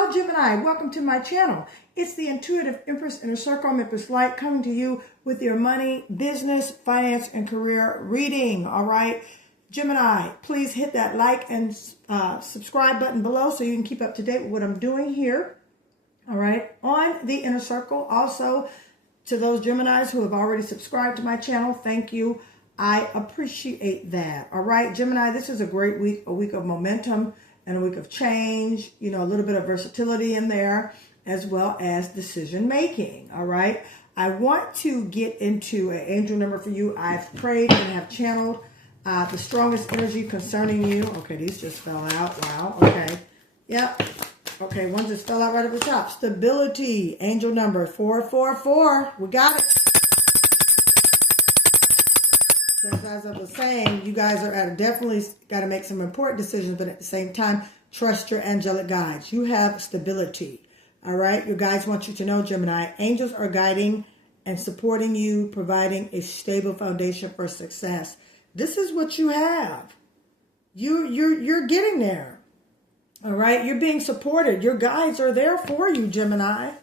Hello, Gemini. Welcome to my channel. It's the Intuitive Empress Inner Circle, Empress Light, coming to you with your money, business, finance, and career reading. All right, Gemini, please hit that like and subscribe button below so you can keep up to date with what I'm doing here. All right, on the Inner Circle. Also, to those Geminis who have already subscribed to my channel, thank you. I appreciate that. All right, Gemini, this is a great week, a week of momentum and a week of change, you know, a little bit of versatility in there, as well as decision making. All right, I want to get into an angel number for you. I've prayed and have channeled the strongest energy concerning you. Okay, these just fell out. Wow. Okay. Yep. Okay, one just fell out right at the top. Stability, angel number 444. We got it. As I was saying, you guys are definitely got to make some important decisions, but at the same time, trust your angelic guides. You have stability. All right. Your guides want you to know, Gemini, angels are guiding and supporting you, providing a stable foundation for success. This is what you have. You're getting there. All right. You're being supported. Your guides are there for you, Gemini.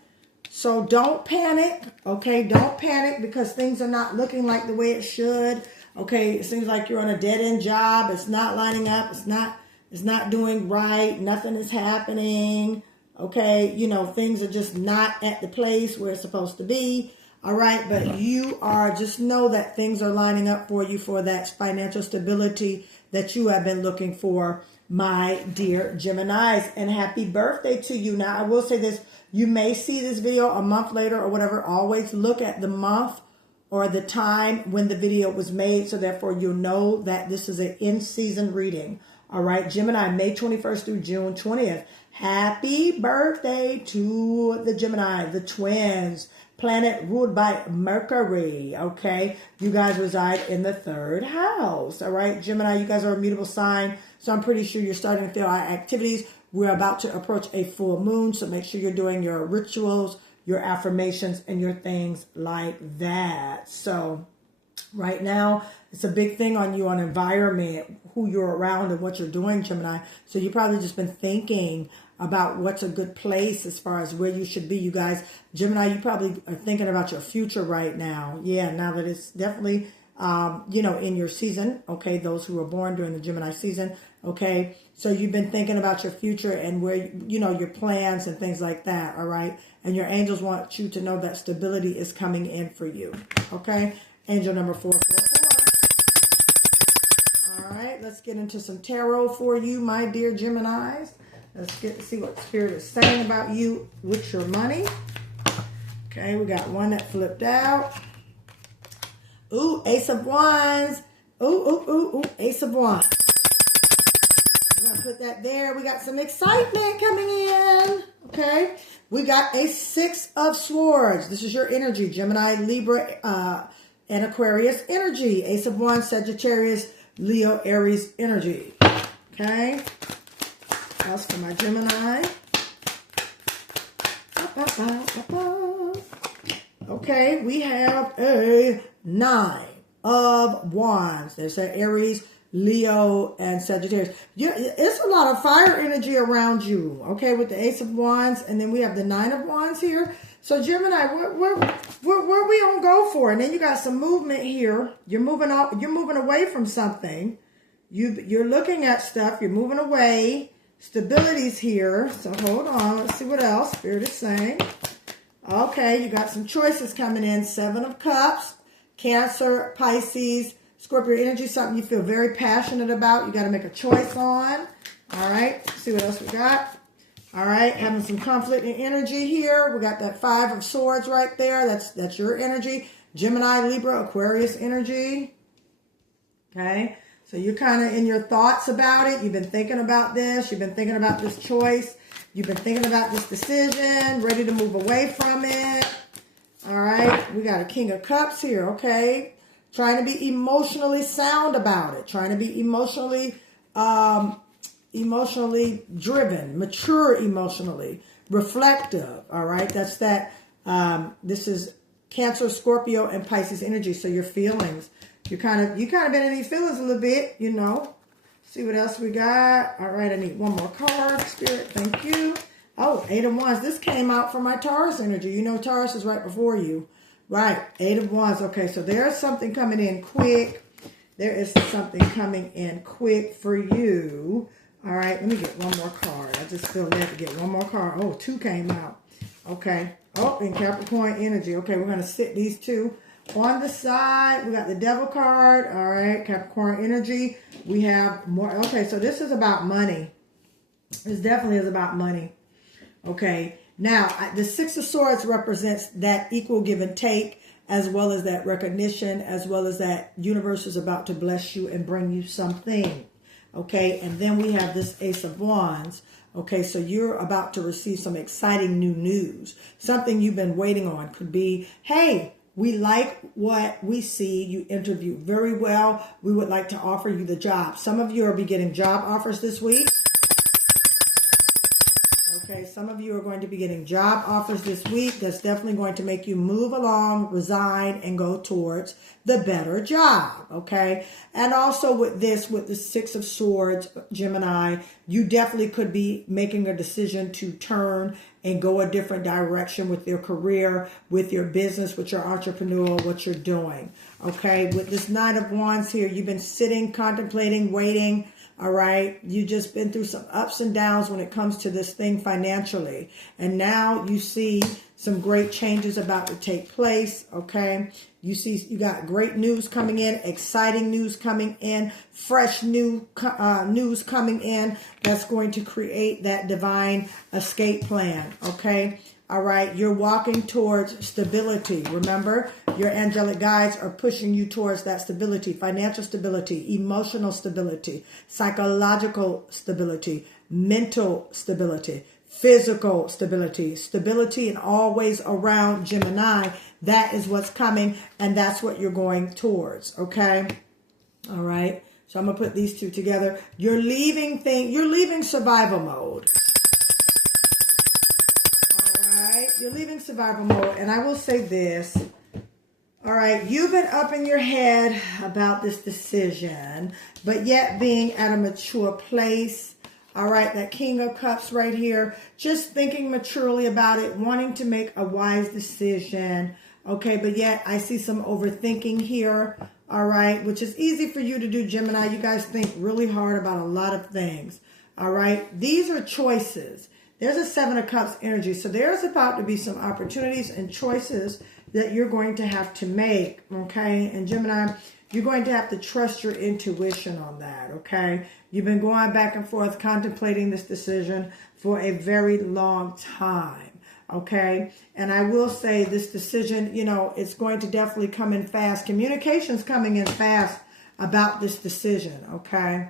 So don't panic. Okay. Don't panic because things are not looking like the way it should. Okay, it seems like you're on a dead-end job. It's not lining up. It's not doing right. Nothing is happening. Okay, you know, things are just not at the place where it's supposed to be. All right, but you are, just know that things are lining up for you for that financial stability that you have been looking for, my dear Geminis. And happy birthday to you. Now, I will say this. You may see this video a month later or whatever. Always look at the month or the time when the video was made, so therefore you'll know that this is an in-season reading. All right, Gemini, May 21st through June 20th. Happy birthday to the Gemini, the twins, planet ruled by Mercury, okay? You guys reside in the 3rd house, all right? Gemini, you guys are a mutable sign, so I'm pretty sure you're starting to feel our activities. We're about to approach a full moon, so make sure you're doing your rituals, your affirmations, and your things like that. So right now, it's a big thing on you on environment, who you're around and what you're doing, Gemini. So you've probably just been thinking about what's a good place as far as where you should be, you guys. Gemini, you probably are thinking about your future right now. Yeah, now that it's definitely, you know, in your season, okay, those who were born during the Gemini season, okay. So you've been thinking about your future and where, you know, your plans and things like that, all right? And your angels want you to know that stability is coming in for you, okay? Angel number 444. All right, let's get into some tarot for you, my dear Geminis. Let's see what Spirit is saying about you with your money. Okay, we got one that flipped out. Ooh, Ace of Wands. Ooh, Ace of Wands. We're going to put that there. We got some excitement coming in. Okay. We got a 6 of Swords. This is your energy. Gemini, Libra, and Aquarius energy. Ace of Wands, Sagittarius, Leo, Aries energy. Okay. Else for my Gemini. Okay. We have a 9 of Wands. There's that Aries, Leo, and Sagittarius. It's a lot of fire energy around you, okay, with the Ace of Wands, and then we have the 9 of Wands here. So Gemini, where we gonna go for? And then you got some movement here. You're moving away from something. You're looking at stuff. You're moving away. Stability's here. So hold on. Let's see what else Spirit is saying. Okay, you got some choices coming in. 7 of Cups, Cancer, Pisces, Scorpio energy, something you feel very passionate about. You got to make a choice on. All right. Let's see what else we got. All right. Having some conflict in energy here. We got that 5 of Swords right there. That's your energy. Gemini, Libra, Aquarius energy. Okay. So you're kind of in your thoughts about it. You've been thinking about this. You've been thinking about this choice. You've been thinking about this decision. Ready to move away from it. All right. We got a King of Cups here. Okay. Trying to be emotionally sound about it. Trying to be emotionally driven, mature emotionally, reflective. All right. That's that. This is Cancer, Scorpio, and Pisces energy. So your feelings, you kind of been in these feelings a little bit, you know. See what else we got. All right. I need one more card. Spirit. Thank you. Oh, Eight of Wands. This came out from my Taurus energy. You know Taurus is right before you. Right. Eight of Wands. Okay, so there's something coming in quick. There is something coming in quick for you. All right, let me get one more card. I just feel led to get one more card. Oh, two came out. Okay. Oh, in Capricorn energy. Okay, we're going to sit these two on the side. We got the Devil card. All right, Capricorn energy. We have more. Okay, so this is about money. This definitely is about money. Okay, now the Six of Swords represents that equal give and take, as well as that recognition, as well as that universe is about to bless you and bring you something. Okay, and then we have this Ace of Wands. Okay, so you're about to receive some exciting new news. Something you've been waiting on. Could be, hey, we like what we see. You interviewed very well. We would like to offer you the job. Some of you are getting job offers this week. Okay, some of you are going to be getting job offers this week. That's definitely going to make you move along, resign, and go towards the better job. Okay, and also with this, with the Six of Swords, Gemini, you definitely could be making a decision to turn and go a different direction with your career, with your business, with your entrepreneurial, what you're doing. Okay, with this Nine of Wands here, you've been sitting, contemplating, waiting. All right. You just been through some ups and downs when it comes to this thing financially. And now you see some great changes about to take place. Okay. You see, you got great news coming in, exciting news coming in, fresh new news coming in that's going to create that divine escape plan. Okay. All right, you're walking towards stability. Remember, your angelic guides are pushing you towards that stability, financial stability, emotional stability, psychological stability, mental stability, physical stability, stability in all ways around Gemini. That is what's coming, and that's what you're going towards, okay? All right, so I'm going to put these two together. You're leaving survival mode. You're leaving survival mode, and I will say this. All right, you've been up in your head about this decision, but yet being at a mature place. All right, that King of Cups right here, just thinking maturely about it, wanting to make a wise decision. Okay, but yet I see some overthinking here. All right, which is easy for you to do, Gemini. You guys think really hard about a lot of things. All right, these are choices. There's a Seven of Cups energy. So there's about to be some opportunities and choices that you're going to have to make, okay? And Gemini, you're going to have to trust your intuition on that, okay? You've been going back and forth contemplating this decision for a very long time, okay? And I will say this decision, you know, it's going to definitely come in fast. Communication's coming in fast about this decision, okay?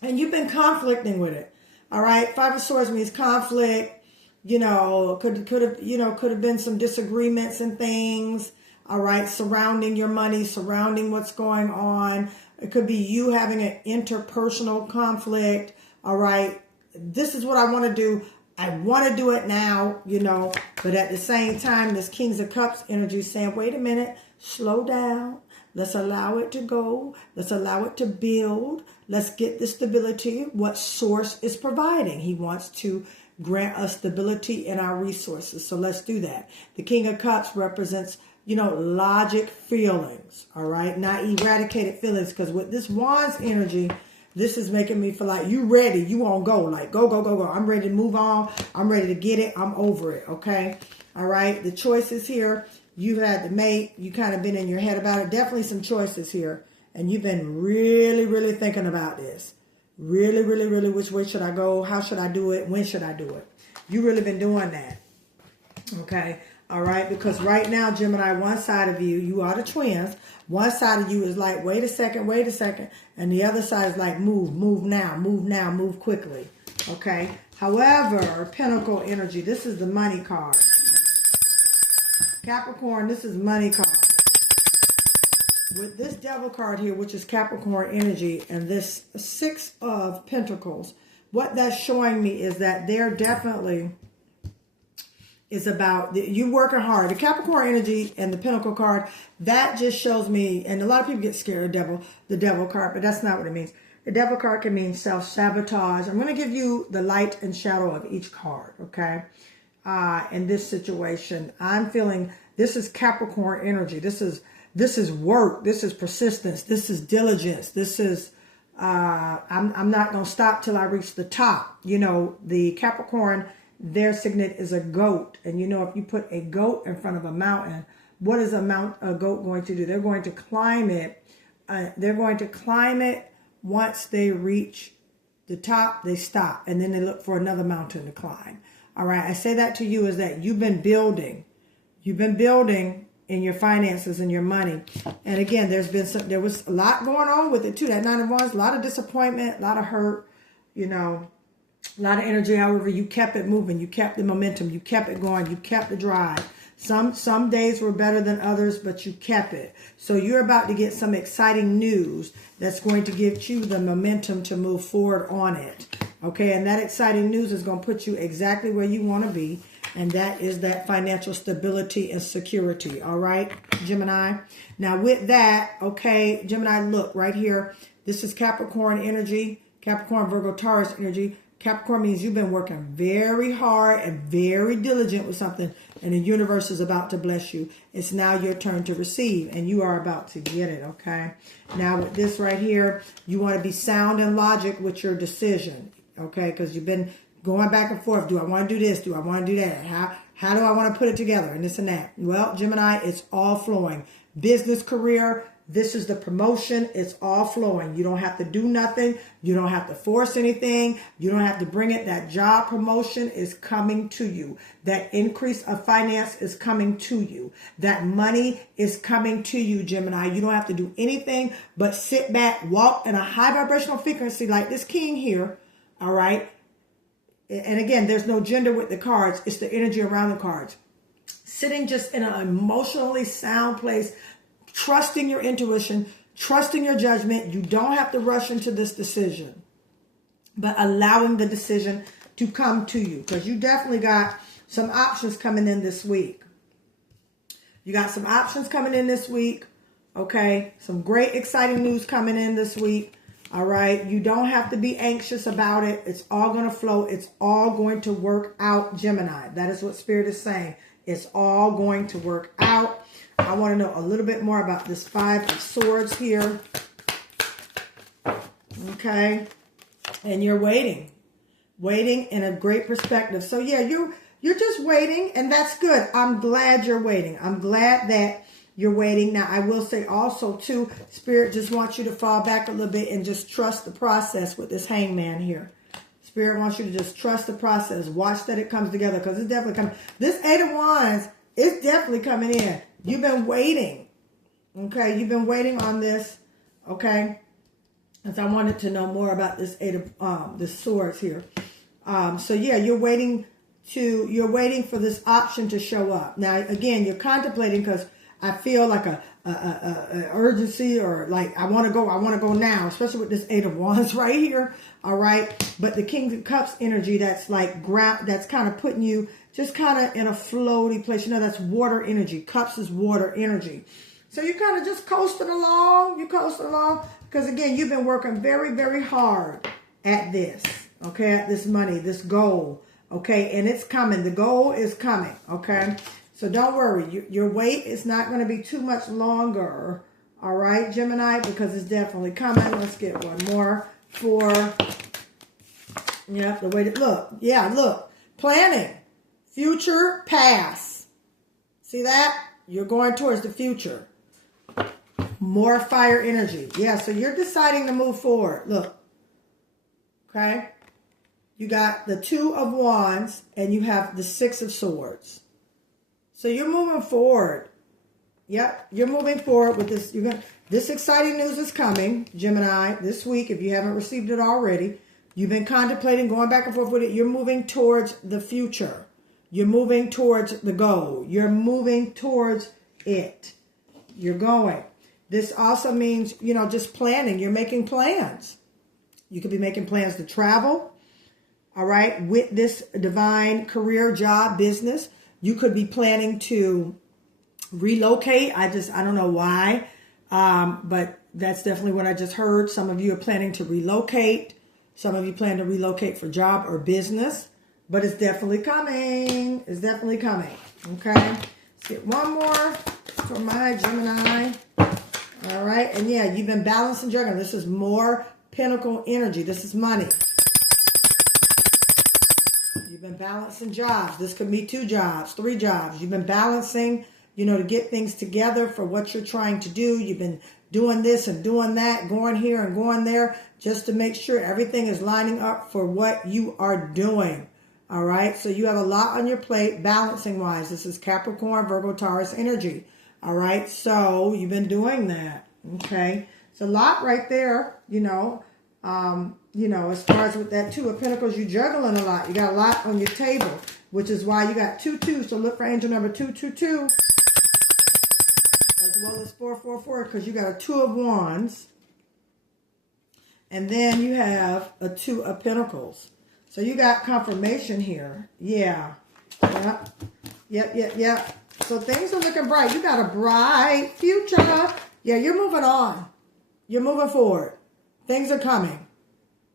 And you've been conflicting with it. All right, Five of Swords means conflict. You know, could have been some disagreements and things. All right, surrounding your money, surrounding what's going on. It could be you having an interpersonal conflict. All right, this is what I want to do. I want to do it now, you know. But at the same time, this Kings of Cups energy is saying, wait a minute, slow down. Let's allow it to go. Let's allow it to build. Let's get the stability what source is providing. He wants to grant us stability in our resources. So let's do that. The King of Cups represents, you know, logic feelings. All right. Not eradicated feelings. Because with this Wands energy, this is making me feel like you ready. You won't go. Like go, go, go, go. I'm ready to move on. I'm ready to get it. I'm over it. Okay. All right. The choices here. You've had to make, you kind of been in your head about it. Definitely some choices here. And you've been really, really thinking about this. Really, really, really, which way should I go? How should I do it? When should I do it? You really been doing that. Okay. All right. Because right now, Gemini, one side of you, you are the twins. One side of you is like, wait a second. And the other side is like, move now, move quickly. Okay. However, Pentacle energy, this is the money card. Capricorn, this is money card. With this Devil card here, which is Capricorn energy, and this Six of Pentacles, what that's showing me is that there definitely is about you working hard. The Capricorn energy and the Pentacle card, that just shows me, and a lot of people get scared of the Devil card, but that's not what it means. The Devil card can mean self-sabotage. I'm going to give you the light and shadow of each card, okay? In this situation, I'm feeling this is Capricorn energy. This is work. This is persistence. This is diligence. This is I'm not going to stop till I reach the top. You know, the Capricorn, their signet is a goat. And you know, if you put a goat in front of a mountain, what is a goat going to do? They're going to climb it. They're going to climb it. Once they reach the top, they stop. And then they look for another mountain to climb. All right. I say that to you is that you've been building. You've been building in your finances and your money. And again, there was a lot going on with it too. That 9 of Wands, a lot of disappointment, a lot of hurt, you know, a lot of energy. However, you kept it moving. You kept the momentum. You kept it going. You kept the drive. Some days were better than others, but you kept it. So you're about to get some exciting news that's going to give you the momentum to move forward on it. Okay, and that exciting news is going to put you exactly where you want to be. And that is that financial stability and security. All right, Gemini. Now with that, okay, Gemini, look right here. This is Capricorn energy, Capricorn, Virgo, Taurus energy. Capricorn means you've been working very hard and very diligent with something, and the universe is about to bless you. It's now your turn to receive, and you are about to get it, okay? Now with this right here, you want to be sound and logic with your decision, okay? Because you've been going back and forth. Do I want to do this? Do I want to do that? How do I want to put it together? And this and that. Well, Gemini, it's all flowing. Business, career, this is the promotion. It's all flowing. You don't have to do nothing. You don't have to force anything. You don't have to bring it. That job promotion is coming to you. That increase of finance is coming to you. That money is coming to you, Gemini. You don't have to do anything but sit back, walk in a high vibrational frequency like this king here. All right. And again, there's no gender with the cards. It's the energy around the cards. Sitting just in an emotionally sound place, trusting your intuition, trusting your judgment. You don't have to rush into this decision, but allowing the decision to come to you, because you definitely got some options coming in this week. You got some options coming in this week. Okay. Some great, exciting news coming in this week. All right. You don't have to be anxious about it. It's all going to flow. It's all going to work out, Gemini. That is what Spirit is saying. It's all going to work out. I want to know a little bit more about this 5 of Swords here. Okay. And you're waiting in a great perspective. So yeah, you're just waiting, and that's good. I'm glad you're waiting. I'm glad that you're waiting. Now, I will say also too, Spirit just wants you to fall back a little bit and just trust the process with this Hangman here. Spirit wants you to just trust the process. Watch that it comes together, because it's definitely coming. This 8 of Wands is definitely coming in. You've been waiting. Okay. You've been waiting on this. Okay. As I wanted to know more about this 8 of the Swords here. So yeah, you're waiting for this option to show up. Now, again, you're contemplating, because I feel like a urgency, or like I want to go now, especially with this 8 of Wands right here. All right. But the King of Cups energy, that's like ground, that's kind of putting you just kind of in a floaty place. You know, that's water energy. Cups is water energy. So you kind of just coasting along. You coasting along, because again, you've been working very, very hard at this. Okay. At this money, this goal. Okay. And it's coming. The goal is coming. Okay. So don't worry. Your wait is not going to be too much longer. All right, Gemini, because it's definitely coming. Let's get one more for, yeah, the way to look. Yeah, look. Planning. Future, past. See that? You're going towards the future. More fire energy. Yeah, so you're deciding to move forward. Look. Okay? You got the 2 of Wands, and you have the 6 of Swords. So you're moving forward. Yep, you're moving forward with this. This exciting news is coming, Gemini, this week. If you haven't received it already, you've been contemplating going back and forth with it. You're moving towards the future. You're moving towards the goal. You're moving towards it. You're going. This also means, you know, just planning. You're making plans. You could be making plans to travel. All right. With this divine career, job, business. You could be planning to relocate. I don't know why. But That's definitely what I just heard. Some of you are planning to relocate. Some of you plan to relocate for job or business. But it's definitely coming. It's definitely coming. Okay. Let's get one more for my Gemini. All right. And yeah, you've been balancing juggling. This is more Pentacle energy. This is money. You've been balancing jobs. This could be 2 jobs, 3 jobs. You've been balancing, to get things together for what you're trying to do. You've been doing this and doing that, going here and going there, just to make sure everything is lining up for what you are doing. All right. So you have a lot on your plate balancing wise. This is Capricorn, Virgo, Taurus energy. All right. So you've been doing that. Okay. It's a lot right there, as far as with that 2 of Pentacles, you're juggling a lot. You got a lot on your table, which is why you got 2-2. So look for angel number 222 as well as 444, because you got a 2 of Wands. And then you have a 2 of Pentacles. So you got confirmation here. Yeah. Yep. So things are looking bright. You got a bright future. Yeah, you're moving on. You're moving forward. Things are coming.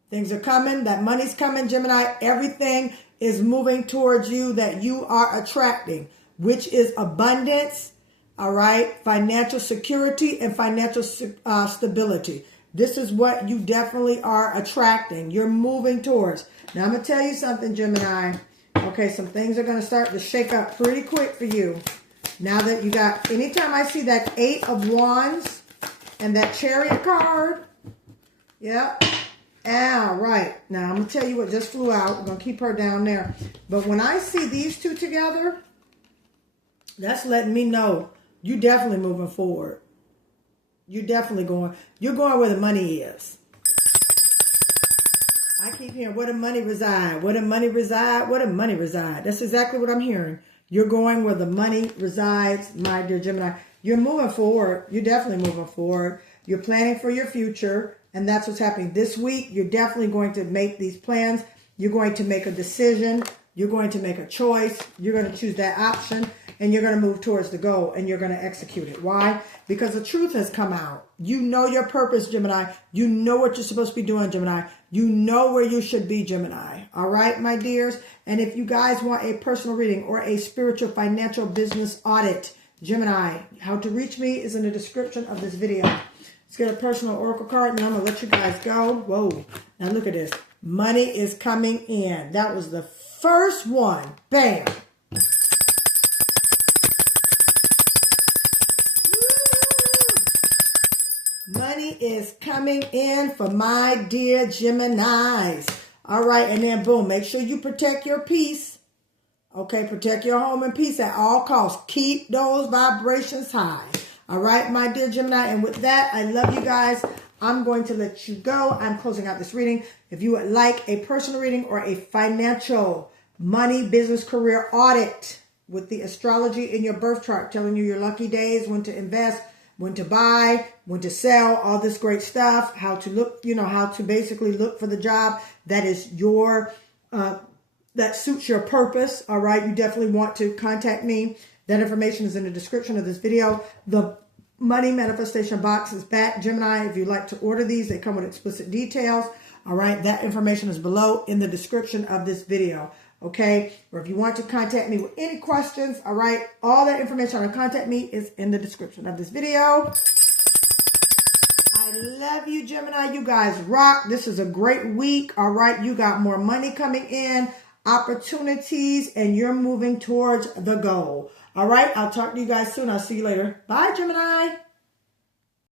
Things are coming. That money's coming, Gemini. Everything is moving towards you that you are attracting, which is abundance, all right, financial security and financial stability. This is what you definitely are attracting. You're moving towards. Now, I'm going to tell you something, Gemini. Okay, some things are going to start to shake up pretty quick for you. Now that you got, anytime I see that 8 of Wands and that Chariot card, yep. All right. Now, I'm going to tell you what just flew out. We're going to keep her down there. But when I see these 2 together, that's letting me know you're definitely moving forward. You're definitely going where the money is. I keep hearing, where the money reside? Where the money reside? Where the money reside? That's exactly what I'm hearing. You're going where the money resides, my dear Gemini. You're moving forward. You're definitely moving forward. You're planning for your future. And that's what's happening this week. You're definitely going to make these plans. You're going to make a decision. You're going to make a choice. You're going to choose that option. And you're going to move towards the goal. And you're going to execute it. Why? Because the truth has come out. You know your purpose, Gemini. You know what you're supposed to be doing, Gemini. You know where you should be, Gemini. All right, my dears. And if you guys want a personal reading or a spiritual financial business audit, Gemini, how to reach me is in the description of this video. Let's get a personal oracle card, and I'm going to let you guys go. Whoa. Now look at this. Money is coming in. That was the first one. Bam. Money is coming in for my dear Geminis. All right. And then boom, make sure you protect your peace. Okay. Protect your home and peace at all costs. Keep those vibrations high. All right, my dear Gemini. And with that, I love you guys. I'm going to let you go. I'm closing out this reading. If you would like a personal reading or a financial money, business, career audit with the astrology in your birth chart, telling you your lucky days, when to invest, when to buy, when to sell, all this great stuff, how to look, how to basically look for the job that is your, that suits your purpose. All right. You definitely want to contact me. That information is in the description of this video. The money manifestation box is back, Gemini. If you'd like to order these, they come with explicit details. All right. That information is below in the description of this video. Okay. Or if you want to contact me with any questions, all right, all that information on contact me is in the description of this video. I love you, Gemini. You guys rock. This is a great week. All right. You got more money coming in, opportunities, and you're moving towards the goal. All right. I'll talk to you guys soon. I'll see you later. Bye, Gemini.